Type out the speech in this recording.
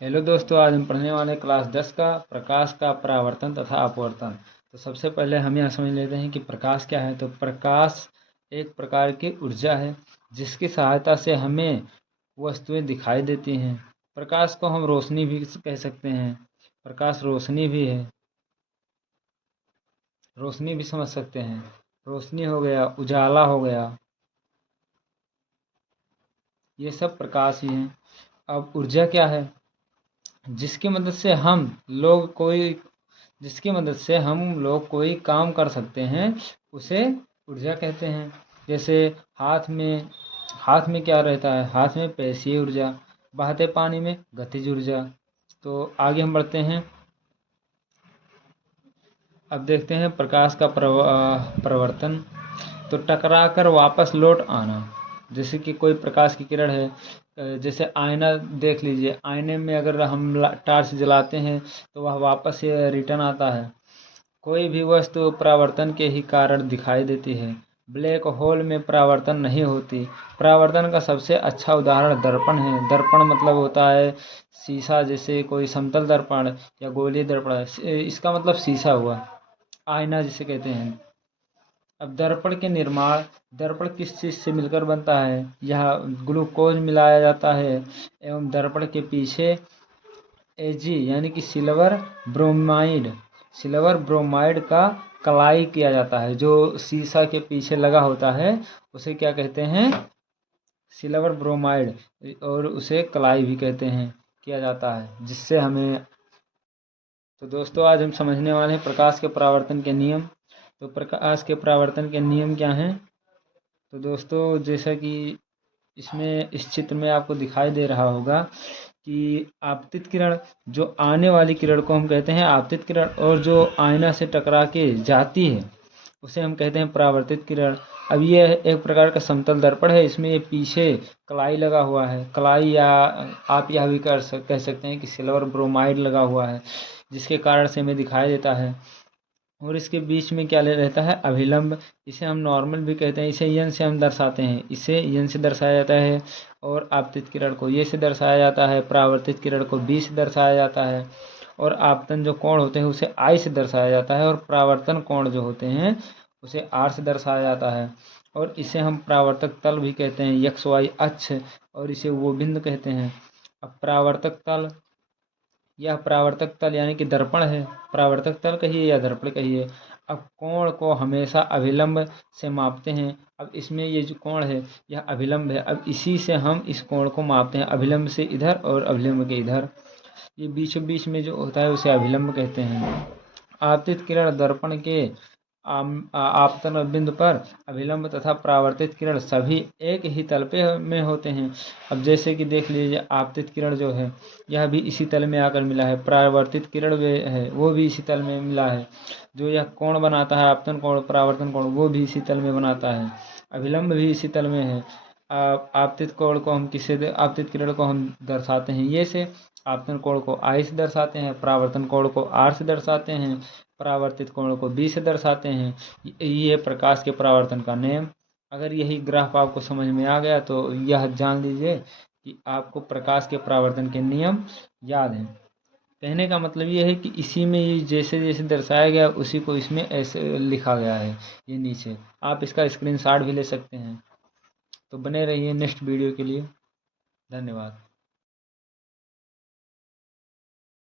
Hello दोस्तों, आज हम पढ़ने वाले क्लास 10 का प्रकाश का परावर्तन तथा अपवर्तन। तो सबसे पहले हम यह समझ लेते हैं कि प्रकाश क्या है। तो प्रकाश एक प्रकार की ऊर्जा है जिसकी सहायता से हमें वस्तुएं दिखाई देती हैं। प्रकाश को हम रोशनी भी कह सकते हैं। प्रकाश रोशनी भी है, रोशनी भी समझ सकते हैं। रोशनी हो गया, उजाला हो गया, ये सब प्रकाश ही हैं। अब ऊर्जा क्या है? जिसकी मदद से हम लोग कोई जिसकी मदद से हम लोग कोई काम कर सकते हैं, उसे ऊर्जा कहते हैं। जैसे हाथ में क्या रहता है? हाथ में पेशीय ऊर्जा, बहते पानी में गतिज ऊर्जा। तो आगे हम बढ़ते हैं। अब देखते हैं प्रकाश का प्रवर्तन। तो टकरा कर वापस लौट आना। जैसे कि कोई प्रकाश की किरण है, जैसे आईना देख लीजिए, आईने में अगर हम टॉर्च जलाते हैं तो वह वापस रिटर्न आता है। कोई भी वस्तु परावर्तन के ही कारण दिखाई देती है। ब्लैक होल में परावर्तन नहीं होती। परावर्तन का सबसे अच्छा उदाहरण दर्पण है। दर्पण मतलब होता है शीशा, जैसे कोई समतल दर्पण या गोलीय दर्पण, इसका मतलब शीशा हुआ, आईना जिसे कहते हैं। अब दर्पण के निर्माण, दर्पण किस चीज़ से मिलकर बनता है? यह ग्लूकोज मिलाया जाता है एवं दर्पण के पीछे एजी यानी कि सिल्वर ब्रोमाइड का कलाई किया जाता है। जो शीशा के पीछे लगा होता है उसे क्या कहते हैं? सिल्वर ब्रोमाइड, और उसे कलाई भी कहते हैं, किया जाता है, जिससे हमें। तो दोस्तों, आज हम समझने वाले हैं प्रकाश के परावर्तन के नियम। तो प्रकाश के परावर्तन के नियम क्या हैं? तो दोस्तों, जैसा कि इस चित्र में आपको दिखाई दे रहा होगा कि आपतित किरण, जो आने वाली किरण को हम कहते हैं आपतित किरण, और जो आईना से टकरा के जाती है उसे हम कहते हैं परावर्तित किरण। अब ये एक प्रकार का समतल दर्पण है, इसमें ये पीछे कलाई लगा हुआ है, कलाई, या आप यह भी कह सकते हैं कि सिल्वर ब्रोमाइड लगा हुआ है, जिसके कारण से हमें दिखाई देता है। और इसके बीच में क्या ले रहता है? अभिलंब। इसे हम नॉर्मल भी कहते हैं, इसे यन से हम दर्शाते हैं, इसे यन से दर्शाया जाता है। और आपतित किरण को ये से दर्शाया जाता है, परावर्तित किरण को बी से दर्शाया जाता है, और आपतन जो कोण होते हैं उसे आई से दर्शाया जाता है, और परावर्तन कोण जो होते हैं उसे आर से दर्शाया जाता है। और इसे हम परावर्तक तल भी कहते हैं, एक्स वाई अक्ष, और इसे वो बिंदु कहते हैं। अब परावर्तक तल, यह परावर्तक तल यानी कि दर्पण है, परावर्तक तल कहिए या दर्पण कहिए। अब कोण को हमेशा अभिलंब से मापते हैं। अब इसमें ये जो कोण है यह अभिलंब है। अब इसी से हम इस कोण को मापते हैं, अभिलंब से इधर और अभिलंब के इधर। ये बीचों बीच में जो होता है उसे अभिलंब कहते हैं। आपतित किरण दर्पण के आपतन बिंदु पर, अभिलंब तथा परावर्तित किरण सभी एक ही तल पे में होते हैं। अब जैसे कि देख लीजिए, आपतित किरण जो है यह भी इसी तल में आकर मिला है, परावर्तित किरण है वो भी इसी तल में मिला है। जो यह कोण बनाता है, आपतन कोण परावर्तन कोण, वो भी इसी तल में बनाता है, अभिलंब भी इसी तल में है। आपतित कोण को हम आपतित किरण को हम दर्शाते हैं ये से, आपतन कोण को आई से दर्शाते हैं, परावर्तन कोण को आर से दर्शाते हैं, परावर्तित कोण को बी से दर्शाते हैं। ये प्रकाश के परावर्तन का नियम। अगर यही ग्राफ आपको समझ में आ गया तो यह जान लीजिए कि आपको प्रकाश के परावर्तन के नियम याद हैं। कहने का मतलब ये है कि इसी में ये जैसे जैसे दर्शाया गया उसी को इसमें ऐसे लिखा गया है। ये नीचे आप इसका स्क्रीनशॉट भी ले सकते हैं। तो बने रहिए नेक्स्ट वीडियो के लिए। धन्यवाद।